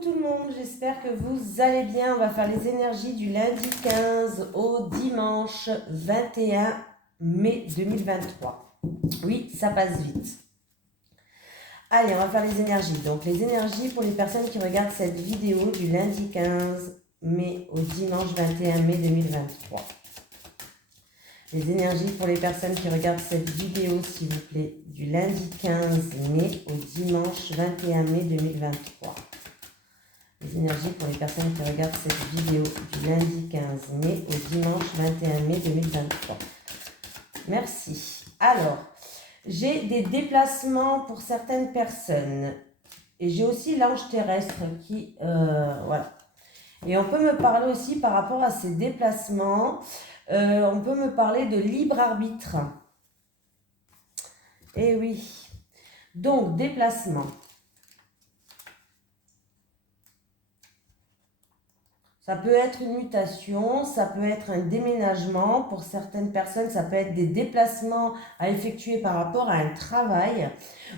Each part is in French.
tout le monde, j'espère que vous allez bien. On va faire les énergies du lundi 15 au dimanche 21 mai 2023. Oui, ça passe vite. Allez, on va faire les énergies. Donc les énergies pour les personnes qui regardent cette vidéo du lundi 15 mai au dimanche 21 mai 2023. Les énergies pour les personnes qui regardent cette vidéo, s'il vous plaît, du lundi 15 mai au dimanche 21 mai 2023. Les énergies pour les personnes qui regardent cette vidéo du lundi 15 mai au dimanche 21 mai 2023. Merci. Alors, j'ai des déplacements pour certaines personnes. Et j'ai aussi l'ange terrestre qui... voilà. Et on peut me parler aussi par rapport à ces déplacements. On peut me parler de libre arbitre. Eh oui. Donc, déplacement. Ça peut être une mutation, ça peut être un déménagement. Pour certaines personnes, ça peut être des déplacements à effectuer par rapport à un travail.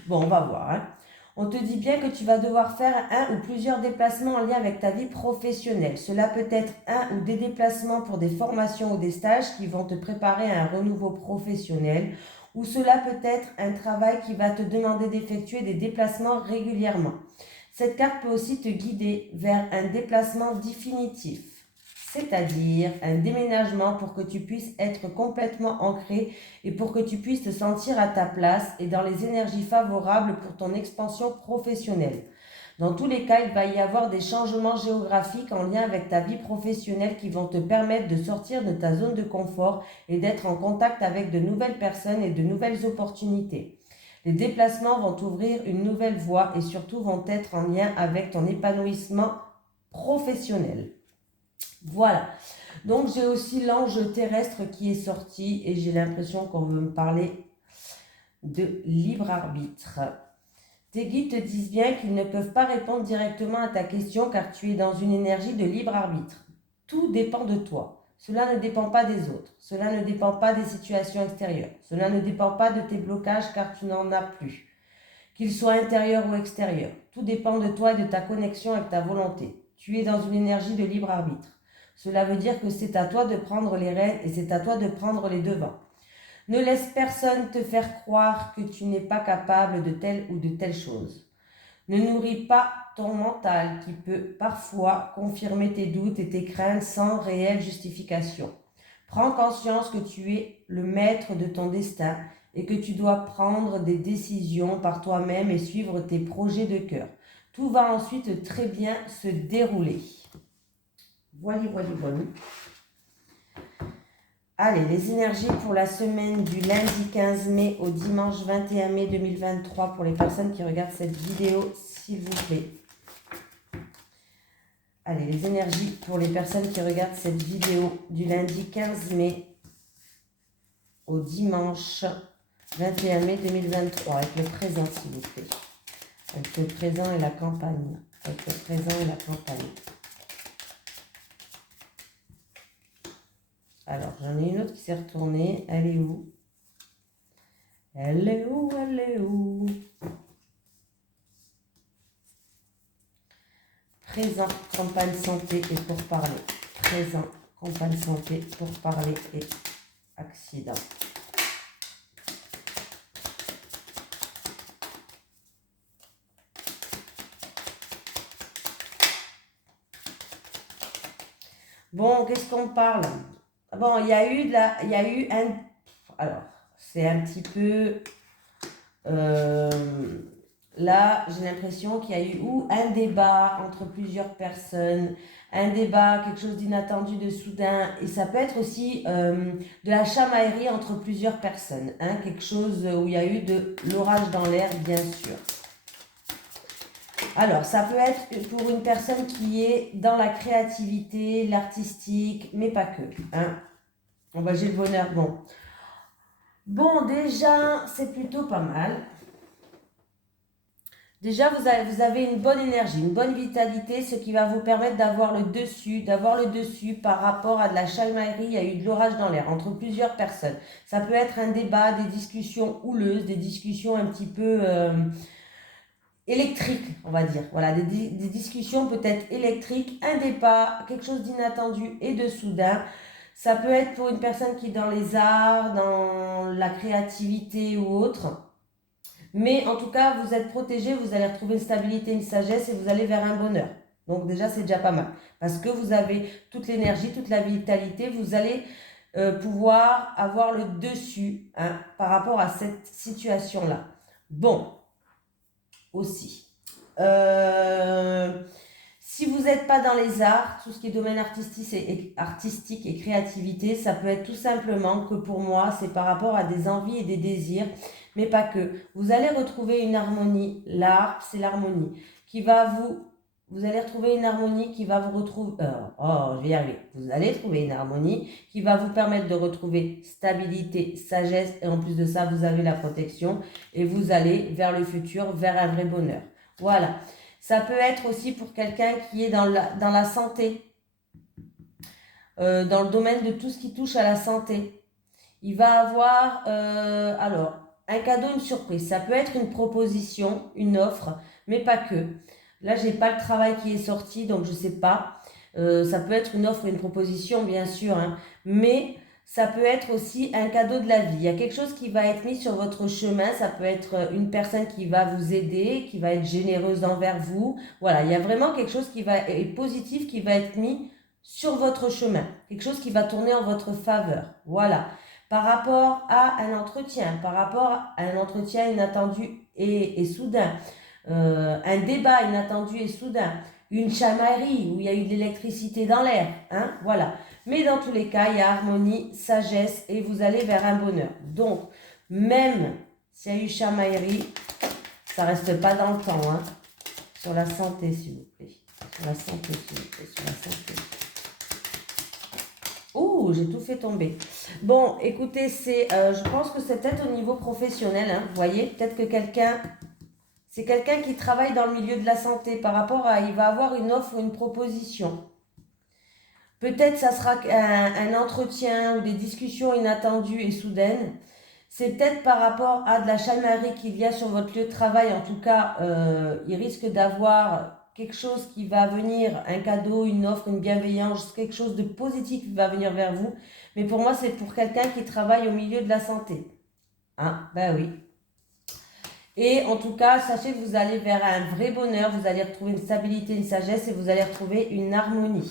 Bon, on va voir. Hein. On te dit bien que tu vas devoir faire un ou plusieurs déplacements en lien avec ta vie professionnelle. Cela peut être un ou des déplacements pour des formations ou des stages qui vont te préparer à un renouveau professionnel. Ou cela peut être un travail qui va te demander d'effectuer des déplacements régulièrement. Cette carte peut aussi te guider vers un déplacement définitif, c'est-à-dire un déménagement pour que tu puisses être complètement ancré et pour que tu puisses te sentir à ta place et dans les énergies favorables pour ton expansion professionnelle. Dans tous les cas, il va y avoir des changements géographiques en lien avec ta vie professionnelle qui vont te permettre de sortir de ta zone de confort et d'être en contact avec de nouvelles personnes et de nouvelles opportunités. Les déplacements vont t'ouvrir une nouvelle voie et surtout vont être en lien avec ton épanouissement professionnel. Voilà. Donc j'ai aussi l'ange terrestre qui est sorti et j'ai l'impression qu'on veut me parler de libre arbitre. Tes guides te disent bien qu'ils ne peuvent pas répondre directement à ta question car tu es dans une énergie de libre arbitre. Tout dépend de toi. Cela ne dépend pas des autres. Cela ne dépend pas des situations extérieures. Cela ne dépend pas de tes blocages car tu n'en as plus. Qu'ils soient intérieurs ou extérieurs. Tout dépend de toi et de ta connexion avec ta volonté. Tu es dans une énergie de libre arbitre. Cela veut dire que c'est à toi de prendre les rênes et c'est à toi de prendre les devants. Ne laisse personne te faire croire que tu n'es pas capable de telle ou de telle chose. Ne nourris pas ton mental qui peut parfois confirmer tes doutes et tes craintes sans réelle justification. Prends conscience que tu es le maître de ton destin et que tu dois prendre des décisions par toi-même et suivre tes projets de cœur. Tout va ensuite très bien se dérouler. Voilà. Allez, les énergies pour la semaine du lundi 15 mai au dimanche 21 mai 2023 pour les personnes qui regardent cette vidéo, s'il vous plaît. Allez, les énergies pour les personnes qui regardent cette vidéo du lundi 15 mai au dimanche 21 mai 2023 avec le présent, s'il vous plaît. Avec le présent et la campagne. Avec le présent et la campagne. Alors, j'en ai une autre qui s'est retournée. Elle est où? Elle est où? Elle est où? Présent, campagne santé et pour parler. Présent, campagne santé pour parler et accident. Bon, qu'est-ce qu'on parle? Bon, il y a eu un... Alors, c'est un petit peu... là, j'ai l'impression qu'il y a eu un débat entre plusieurs personnes, un débat, quelque chose d'inattendu, de soudain, et ça peut être aussi de la chamaillerie entre plusieurs personnes, hein, quelque chose où il y a eu de l'orage dans l'air, bien sûr. Alors, ça peut être pour une personne qui est dans la créativité, l'artistique, mais pas que. Hein. Bon, bah, j'ai le bonheur. Bon, déjà, c'est plutôt pas mal. Déjà, vous avez une bonne énergie, une bonne vitalité, ce qui va vous permettre d'avoir le dessus par rapport à de la chamaillerie. Il y a eu de l'orage dans l'air entre plusieurs personnes. Ça peut être un débat, des discussions houleuses, des discussions un petit peu... électriques, on va dire. Voilà, des discussions peut-être électriques, un départ, quelque chose d'inattendu et de soudain. Ça peut être pour une personne qui est dans les arts, dans la créativité ou autre. Mais en tout cas, vous êtes protégé, vous allez retrouver une stabilité, une sagesse et vous allez vers un bonheur. Donc déjà, c'est déjà pas mal. Parce que vous avez toute l'énergie, toute la vitalité, vous allez pouvoir avoir le dessus hein, par rapport à cette situation-là. Bon, aussi. Si vous n'êtes pas dans les arts, tout ce qui est domaine artistique et créativité, ça peut être tout simplement que pour moi, c'est par rapport à des envies et des désirs, mais pas que. Vous allez retrouver une harmonie. L'art, c'est l'harmonie qui va vous allez retrouver une harmonie qui va vous retrouver. Je vais y arriver. Vous allez trouver une harmonie qui va vous permettre de retrouver stabilité, sagesse, et en plus de ça, vous avez la protection et vous allez vers le futur, vers un vrai bonheur. Voilà. Ça peut être aussi pour quelqu'un qui est dans la santé, dans le domaine de tout ce qui touche à la santé. Il va avoir, alors, un cadeau, une surprise. Ça peut être une proposition, une offre, mais pas que. Là, j'ai pas le travail qui est sorti, donc je sais pas. Ça peut être une offre, une proposition, bien sûr, hein, mais ça peut être aussi un cadeau de la vie. Il y a quelque chose qui va être mis sur votre chemin. Ça peut être une personne qui va vous aider, qui va être généreuse envers vous. Voilà, il y a vraiment quelque chose qui va être positif, qui va être mis sur votre chemin. Quelque chose qui va tourner en votre faveur. Voilà. Par rapport à un entretien, inattendu et soudain, un débat inattendu et soudain, une chamaillerie où il y a eu de l'électricité dans l'air, hein, voilà. Mais dans tous les cas, il y a harmonie, sagesse et vous allez vers un bonheur. Donc, même s'il y a eu chamaillerie, ça reste pas dans le temps, hein. Sur la santé, s'il vous plaît. Sur la santé, s'il vous plaît, sur la santé. Oh, j'ai tout fait tomber. Bon, écoutez, je pense que c'est peut-être au niveau professionnel, hein, vous voyez, peut-être que c'est quelqu'un qui travaille dans le milieu de la santé par rapport à, il va avoir une offre ou une proposition. Peut-être ça sera un entretien ou des discussions inattendues et soudaines. C'est peut-être par rapport à de la chamaillerie qu'il y a sur votre lieu de travail. En tout cas, il risque d'avoir quelque chose qui va venir, un cadeau, une offre, une bienveillance, quelque chose de positif qui va venir vers vous. Mais pour moi, c'est pour quelqu'un qui travaille au milieu de la santé. Hein? Ben oui. Et en tout cas, sachez que vous allez vers un vrai bonheur, vous allez retrouver une stabilité, une sagesse et vous allez retrouver une harmonie.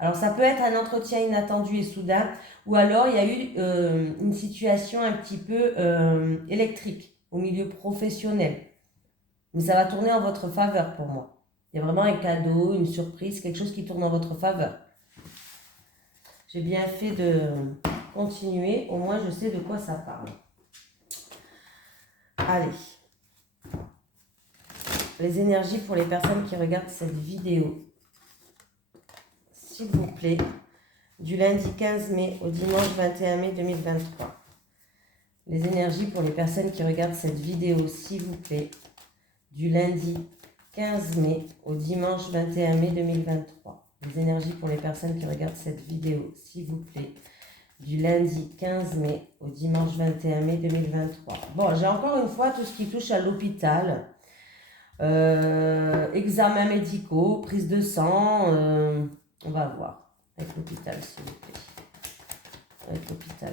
Alors ça peut être un entretien inattendu et soudain, ou alors il y a eu une situation un petit peu électrique au milieu professionnel. Mais ça va tourner en votre faveur pour moi. Il y a vraiment un cadeau, une surprise, quelque chose qui tourne en votre faveur. J'ai bien fait de continuer, au moins je sais de quoi ça parle. Allez. Les énergies pour les personnes qui regardent cette vidéo. S'il vous plaît, du lundi 15 mai au dimanche 21 mai 2023. Les énergies pour les personnes qui regardent cette vidéo, s'il vous plaît, du lundi 15 mai au dimanche 21 mai 2023. Les énergies pour les personnes qui regardent cette vidéo, s'il vous plaît, du lundi 15 mai au dimanche 21 mai 2023. Bon, j'ai encore une fois tout ce qui touche à l'hôpital. Examens médicaux, prise de sang, on va voir avec l'hôpital s'il vous plaît, avec l'hôpital.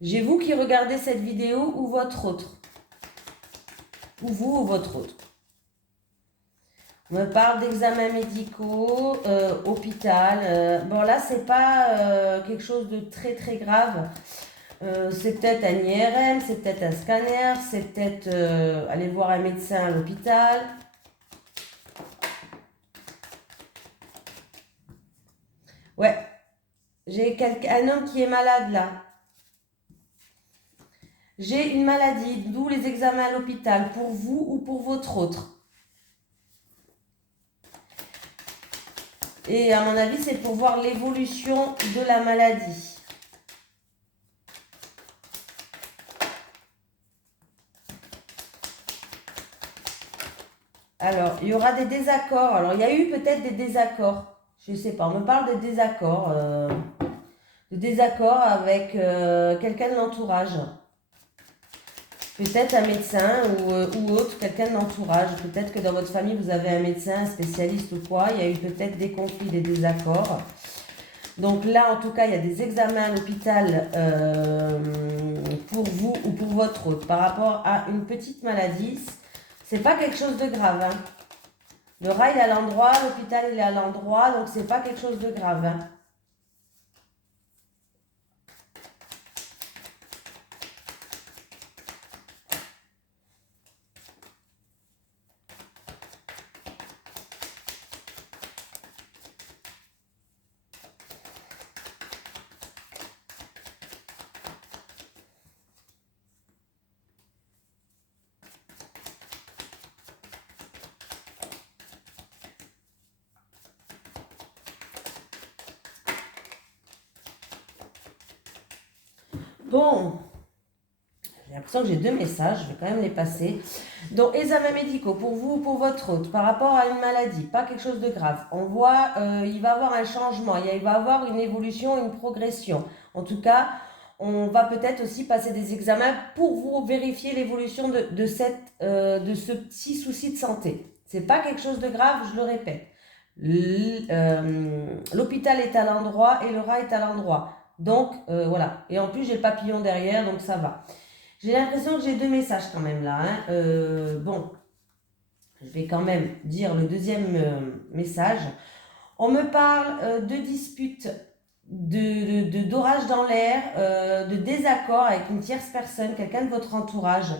J'ai vous qui regardez cette vidéo ou votre autre, ou vous ou votre autre. On me parle d'examens médicaux, hôpital, bon là c'est pas quelque chose de très très grave. C'est peut-être un IRM, c'est peut-être un scanner, c'est peut-être aller voir un médecin à l'hôpital. Ouais, j'ai un homme qui est malade là. J'ai une maladie, d'où les examens à l'hôpital, pour vous ou pour votre autre. Et à mon avis, c'est pour voir l'évolution de la maladie. Alors, il y aura des désaccords. Alors, il y a eu peut-être des désaccords. Je ne sais pas, on me parle de désaccords. de désaccord avec quelqu'un de l'entourage. Peut-être un médecin ou autre, quelqu'un de l'entourage. Peut-être que dans votre famille, vous avez un médecin, un spécialiste ou quoi. Il y a eu peut-être des conflits, des désaccords. Donc là, en tout cas, il y a des examens à l'hôpital pour vous ou pour votre hôte par rapport à une petite maladie. C'est pas quelque chose de grave. Hein. Le rat, il est à l'endroit, l'hôpital, il est à l'endroit, donc c'est pas quelque chose de grave. Hein. Bon, j'ai l'impression que j'ai 2 messages, je vais quand même les passer. Donc, examens médicaux pour vous ou pour votre hôte par rapport à une maladie, pas quelque chose de grave. On voit, il va avoir un changement, il va avoir une évolution, une progression. En tout cas, on va peut-être aussi passer des examens pour vous vérifier l'évolution de ce petit souci de santé. C'est pas quelque chose de grave, je le répète. L'hôpital est à l'endroit et le rat est à l'endroit. Donc, voilà. Et en plus, j'ai le papillon derrière, donc ça va. J'ai l'impression que j'ai 2 messages quand même là. Hein. Bon, je vais quand même dire le deuxième message. On me parle de disputes, d'orage dans l'air, de désaccord avec une tierce personne, quelqu'un de votre entourage.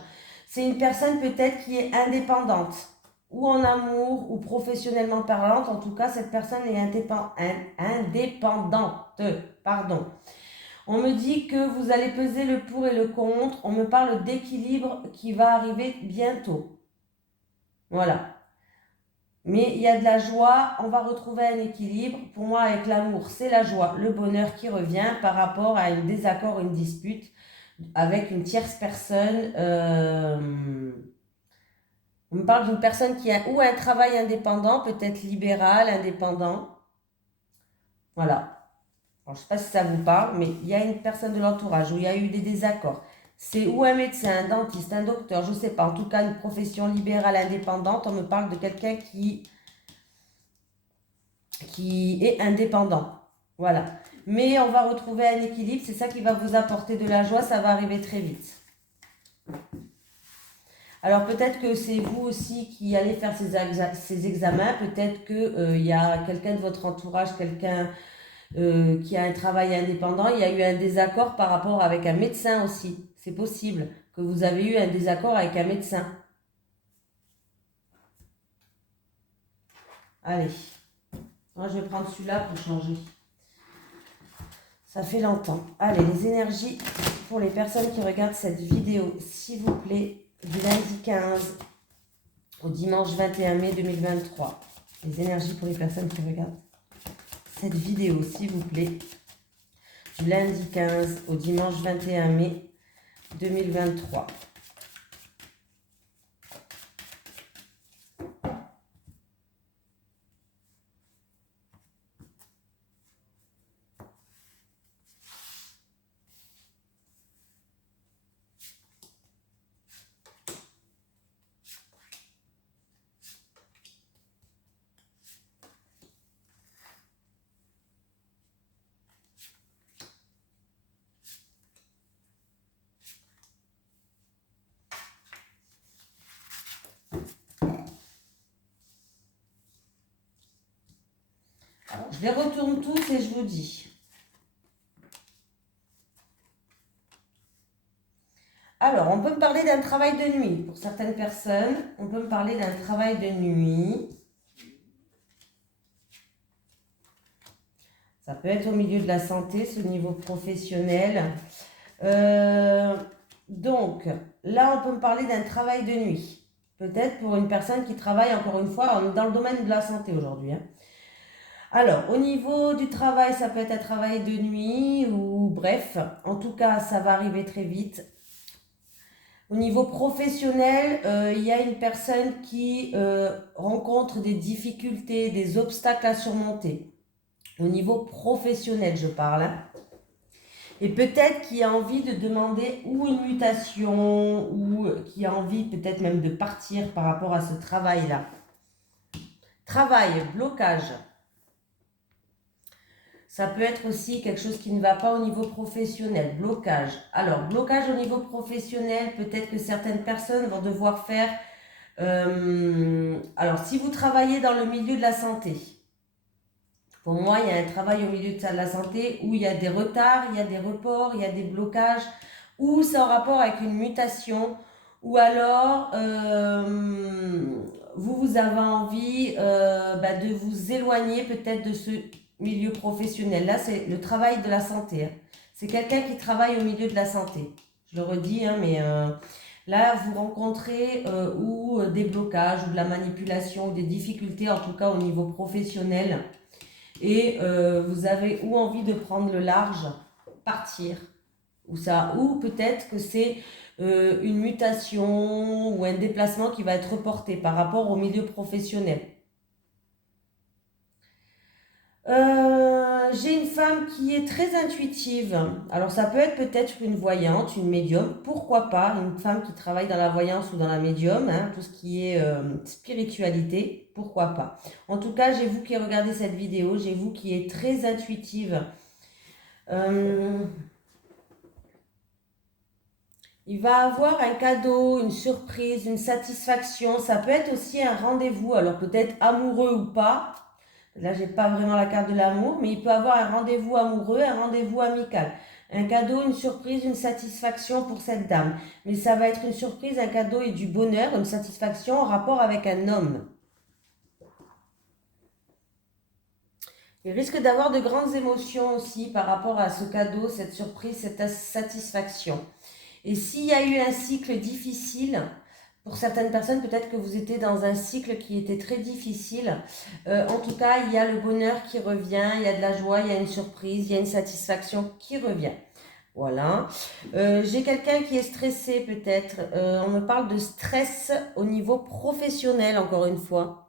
C'est une personne peut-être qui est indépendante, ou en amour, ou professionnellement parlante. En tout cas, cette personne est indépendante. Pardon. On me dit que vous allez peser le pour et le contre. On me parle d'équilibre qui va arriver bientôt. Voilà. Mais il y a de la joie, on va retrouver un équilibre. Pour moi, avec l'amour, c'est la joie, le bonheur qui revient par rapport à un désaccord, une dispute avec une tierce personne. On me parle d'une personne qui a ou un travail indépendant, peut-être libéral, indépendant. Voilà. Alors, je ne sais pas si ça vous parle, mais il y a une personne de l'entourage où il y a eu des désaccords. C'est ou un médecin, un dentiste, un docteur, je ne sais pas. En tout cas, une profession libérale indépendante. On me parle de quelqu'un qui est indépendant. Voilà. Mais on va retrouver un équilibre. C'est ça qui va vous apporter de la joie. Ça va arriver très vite. Alors peut-être que c'est vous aussi qui allez faire ces examens. Peut-être qu'il y a quelqu'un de votre entourage, quelqu'un qui a un travail indépendant. Il y a eu un désaccord par rapport avec un médecin aussi. C'est possible que vous avez eu un désaccord avec un médecin. Allez. Moi, je vais prendre celui-là pour changer. Ça fait longtemps. Allez, les énergies pour les personnes qui regardent cette vidéo, s'il vous plaît, du lundi 15 au dimanche 21 mai 2023. Les énergies pour les personnes qui regardent cette vidéo, s'il vous plaît, du lundi 15 au dimanche 21 mai 2023. Je les retourne tous et je vous dis. Alors, on peut me parler d'un travail de nuit. Pour certaines personnes, on peut me parler d'un travail de nuit. Ça peut être au milieu de la santé, ce niveau professionnel. Donc, là, on peut me parler d'un travail de nuit. Peut-être pour une personne qui travaille, encore une fois, dans le domaine de la santé aujourd'hui. Hein. Alors, au niveau du travail, ça peut être un travail de nuit ou bref, en tout cas, ça va arriver très vite. Au niveau professionnel, il y a une personne qui rencontre des difficultés, des obstacles à surmonter. Au niveau professionnel, je parle. Hein. Et peut-être qui a envie de demander ou une mutation, ou qui a envie peut-être même de partir par rapport à ce travail-là. Travail, blocage. Ça peut être aussi quelque chose qui ne va pas au niveau professionnel, blocage. Alors, blocage au niveau professionnel, peut-être que certaines personnes vont devoir faire... alors, si vous travaillez dans le milieu de la santé, pour moi, il y a un travail au milieu de la santé où il y a des retards, il y a des reports, il y a des blocages, ou c'est en rapport avec une mutation, ou alors vous avez envie de vous éloigner peut-être de ce milieu professionnel. Là, c'est le travail de la santé. Hein. C'est quelqu'un qui travaille au milieu de la santé. Je le redis, hein, mais là, vous rencontrez ou des blocages, ou de la manipulation, ou des difficultés, en tout cas au niveau professionnel. Et vous avez ou envie de prendre le large, partir, ou peut-être que c'est une mutation ou un déplacement qui va être reporté par rapport au milieu professionnel. J'ai une femme qui est très intuitive. Alors ça peut être peut-être une voyante, une médium, pourquoi pas, une femme qui travaille dans la voyance ou dans la médium, hein, tout ce qui est spiritualité, pourquoi pas. En tout cas, j'ai vous qui regardez cette vidéo, j'ai vous qui est très intuitive. Il va avoir un cadeau, une surprise, une satisfaction. Ça peut être aussi un rendez-vous, alors peut-être amoureux ou pas. Là, j'ai pas vraiment la carte de l'amour, mais il peut avoir un rendez-vous amoureux, un rendez-vous amical. Un cadeau, une surprise, une satisfaction pour cette dame. Mais ça va être une surprise, un cadeau et du bonheur, une satisfaction en rapport avec un homme. Il risque d'avoir de grandes émotions aussi par rapport à ce cadeau, cette surprise, cette satisfaction. Et s'il y a eu un cycle difficile, pour certaines personnes, peut-être que vous étiez dans un cycle qui était très difficile. En tout cas, il y a le bonheur qui revient, il y a de la joie, il y a une surprise, il y a une satisfaction qui revient. Voilà. J'ai quelqu'un qui est stressé peut-être. On me parle de stress au niveau professionnel, encore une fois.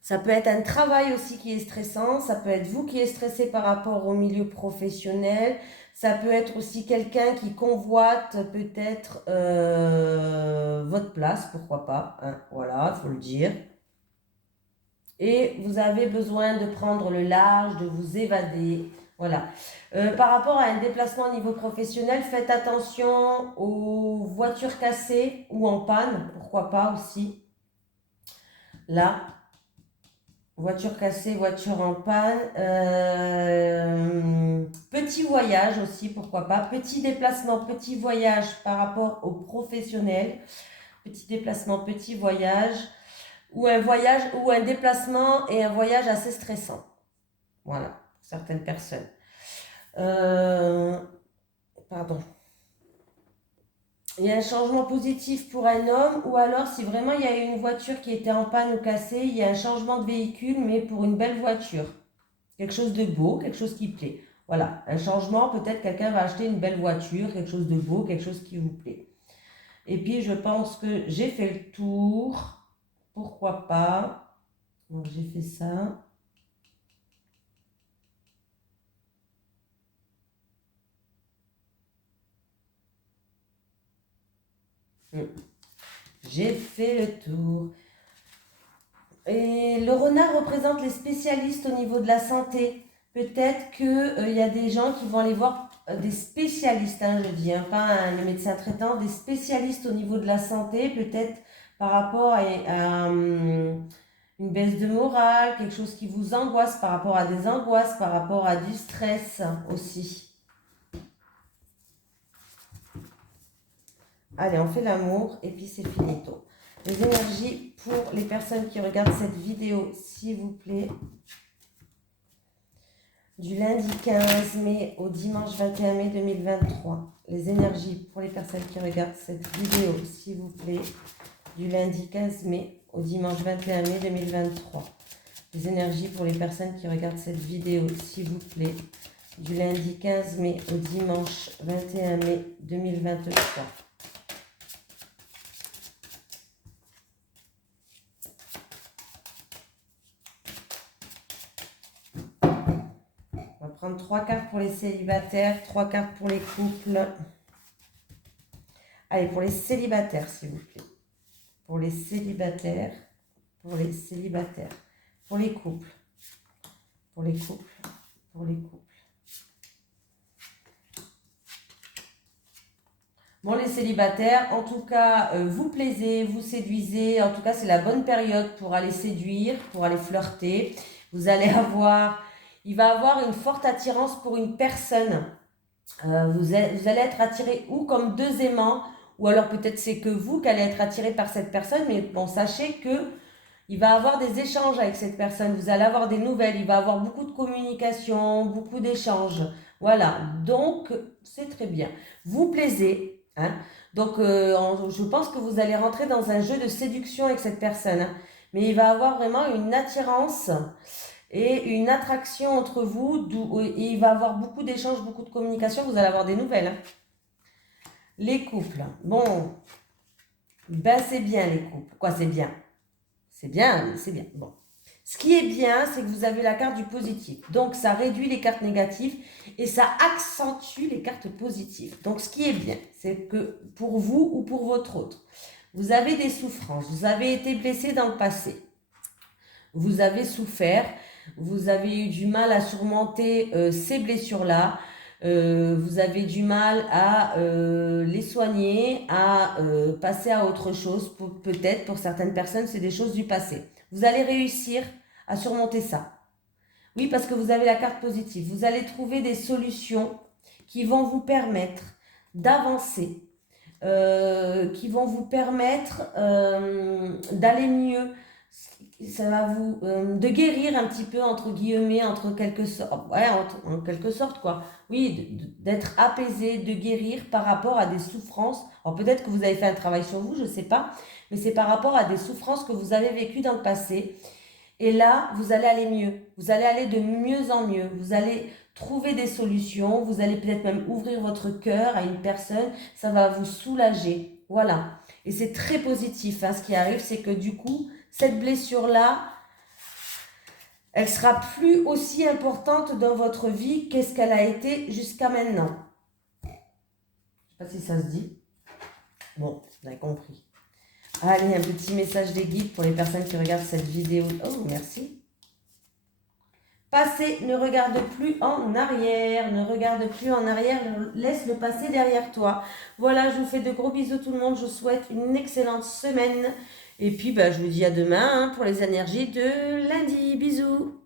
Ça peut être un travail aussi qui est stressant, ça peut être vous qui êtes stressé par rapport au milieu professionnel, ça peut être aussi quelqu'un qui convoite peut-être votre place, pourquoi pas, hein, voilà, il faut le dire. Et vous avez besoin de prendre le large, de vous évader, voilà. Par rapport à un déplacement au niveau professionnel, faites attention aux voitures cassées ou en panne, pourquoi pas aussi, là. Voiture cassée, voiture en panne. Petit voyage aussi, pourquoi pas. Petit déplacement, petit voyage par rapport aux professionnels. Petit déplacement, petit voyage. Ou un voyage, ou un déplacement et un voyage assez stressant. Voilà, pour certaines personnes. Pardon. Il y a un changement positif pour un homme, ou alors si vraiment il y a eu une voiture qui était en panne ou cassée, il y a un changement de véhicule, mais pour une belle voiture. Quelque chose de beau, quelque chose qui plaît. Voilà, un changement, peut-être quelqu'un va acheter une belle voiture, quelque chose de beau, quelque chose qui vous plaît. Et puis je pense que j'ai fait le tour, pourquoi pas. Donc j'ai fait ça. J'ai fait le tour. Et le renard représente les spécialistes au niveau de la santé. Peut-être qu'il y a des gens qui vont aller voir des spécialistes, hein, je dis, hein, pas le médecin traitant, des spécialistes au niveau de la santé, peut-être par rapport à une baisse de morale, quelque chose qui vous angoisse, par rapport à des angoisses, par rapport à du stress aussi. Allez, on fait l'amour et puis c'est finito. Les énergies pour les personnes qui regardent cette vidéo, s'il vous plaît. Du lundi 15 mai au dimanche 21 mai 2023. Les énergies pour les personnes qui regardent cette vidéo, s'il vous plaît. Du lundi 15 mai au dimanche 21 mai 2023. Les énergies pour les personnes qui regardent cette vidéo, s'il vous plaît. Du lundi 15 mai au dimanche 21 mai 2023. prendre 3 cartes pour les célibataires, 3 cartes pour les couples. Allez, pour les célibataires, s'il vous plaît. Pour les célibataires, pour les célibataires, pour les couples, pour les couples, pour les couples. Bon, les célibataires, en tout cas, vous plaisez, vous séduisez. En tout cas, c'est la bonne période pour aller séduire, pour aller flirter. Vous allez avoir, il va avoir une forte attirance pour une personne. Vous allez être attiré ou comme deux aimants, ou alors peut-être c'est que vous qui allez être attiré par cette personne. Mais bon, sachez que il va avoir des échanges avec cette personne. Vous allez avoir des nouvelles. Il va avoir beaucoup de communication, beaucoup d'échanges. Voilà. Donc, c'est très bien. Vous plaisez. Hein. Donc, je pense que vous allez rentrer dans un jeu de séduction avec cette personne. Hein. Mais il va avoir vraiment une attirance et une attraction entre vous. Et il va avoir beaucoup d'échanges, beaucoup de communication. Vous allez avoir des nouvelles. Hein. Les couples. Bon, ben c'est bien les couples. Quoi, c'est bien? C'est bien, c'est bien. Bon. Ce qui est bien, c'est que vous avez la carte du positif. Donc, ça réduit les cartes négatives et ça accentue les cartes positives. Donc, ce qui est bien, c'est que pour vous ou pour votre autre, vous avez des souffrances. Vous avez été blessé dans le passé. Vous avez souffert. Vous avez eu du mal à surmonter ces blessures-là. Vous avez du mal à les soigner, à passer à autre chose. Peut-être pour certaines personnes, c'est des choses du passé. Vous allez réussir à surmonter ça. Oui, parce que vous avez la carte positive. Vous allez trouver des solutions qui vont vous permettre d'avancer, qui vont vous permettre d'aller mieux. Ça va vous de guérir un petit peu entre guillemets, entre quelque sorte, ouais, en quelque sorte quoi. Oui, d'être apaisé, de guérir par rapport à des souffrances. Alors peut-être que vous avez fait un travail sur vous, je ne sais pas, mais c'est par rapport à des souffrances que vous avez vécues dans le passé. Et là, vous allez aller mieux. Vous allez aller de mieux en mieux. Vous allez trouver des solutions. Vous allez peut-être même ouvrir votre cœur à une personne. Ça va vous soulager. Voilà. Et c'est très positif. Hein. Ce qui arrive, c'est que du coup, cette blessure-là, elle sera plus aussi importante dans votre vie qu'est-ce qu'elle a été jusqu'à maintenant. Je ne sais pas si ça se dit. Bon, vous avez compris. Allez, un petit message des guides pour les personnes qui regardent cette vidéo. Oh, merci. Passé, ne regarde plus en arrière. Ne regarde plus en arrière. Laisse le passé derrière toi. Voilà, je vous fais de gros bisous tout le monde. Je vous souhaite une excellente semaine. Et puis, je vous dis à demain pour les énergies de lundi. Bisous.